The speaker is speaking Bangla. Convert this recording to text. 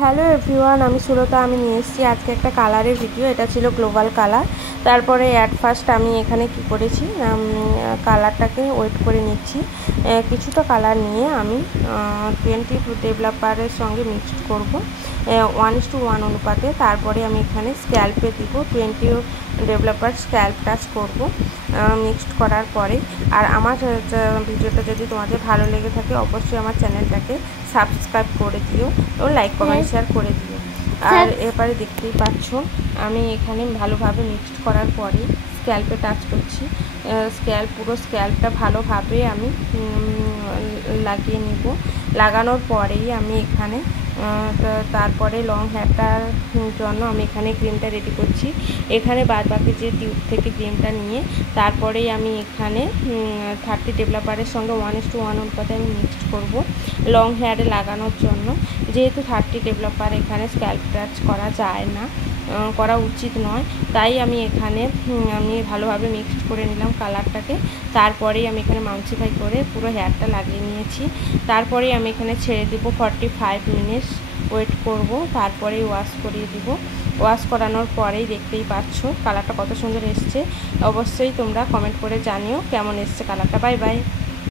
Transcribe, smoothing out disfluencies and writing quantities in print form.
হ্যালো এভরিওয়ান, আমি সুলতা। আমি নিয়ে এসেছি আজকে একটা কালারের ভিডিও। এটা ছিল গ্লোবাল কালার। তারপরে অ্যাট ফার্স্ট আমি এখানে কি করেছি, কালারটাকে ওয়েট করে নিচ্ছি। কিছুটা কালার নিয়ে আমি 20 ডেভেলপারের সঙ্গে মিক্সড করব 1:1 অনুপাতে। তারপরে আমি এখানে স্ক্যাল্পে দিব 20 ডেভেলপার স্ক্যাল্প টাচ করব মিক্সড করার পরে। আর আমার ভিডিওটা যদি তোমাদের ভালো লেগে থাকে অবশ্যই আমার চ্যানেলটাকে সাবস্ক্রাইব করে দিও ও লাইক কমেন্ট শেয়ার করে দিও। আর এবারে দেখতেই পাচ্ছ আমি এখানে ভালোভাবে মিক্সড করার পরে স্ক্যাল্পে টাচ করছি। পুরো স্ক্যাল্পটা ভালোভাবে আমি লাগিয়ে নিব। লাগানোর পরেই আমি এখানে তারপরে লং হেয়ারটার জন্য আমি এখানে ক্রিমটা রেডি করছি। এখানে বাদবাকি যে টিউব থেকে ক্রিমটা নিয়ে তারপরেই আমি এখানে 30 ডেভেলপারের সঙ্গে 1:1 অনুপাতে আমি মিক্সড করব লং হেয়ারে লাগানোর জন্য। যেহেতু 30 ডেভেলপার এখানে স্ক্যাল্প টাচ করা যায় না, করা উচিত নয়, তাই আমি এখানে ভালোভাবে মিক্সড করে নিলাম কালারটাকে। তারপরেই আমি এখানে মাউন্সিফাই করে পুরো হেয়ারটা লাগিয়ে নিয়েছি। তারপরেই আমি এখানে ছেড়ে দেবো 45 মিনিটস ওয়েট করব। তারপরেই ওয়াশ করিয়ে দিব। ওয়াশ করানোর পরেই দেখতেই পাচ্ছ কালারটা কত সুন্দর এসছে। অবশ্যই তোমরা কমেন্ট করে জানিও কেমন এসছে কালারটা। Bye bye.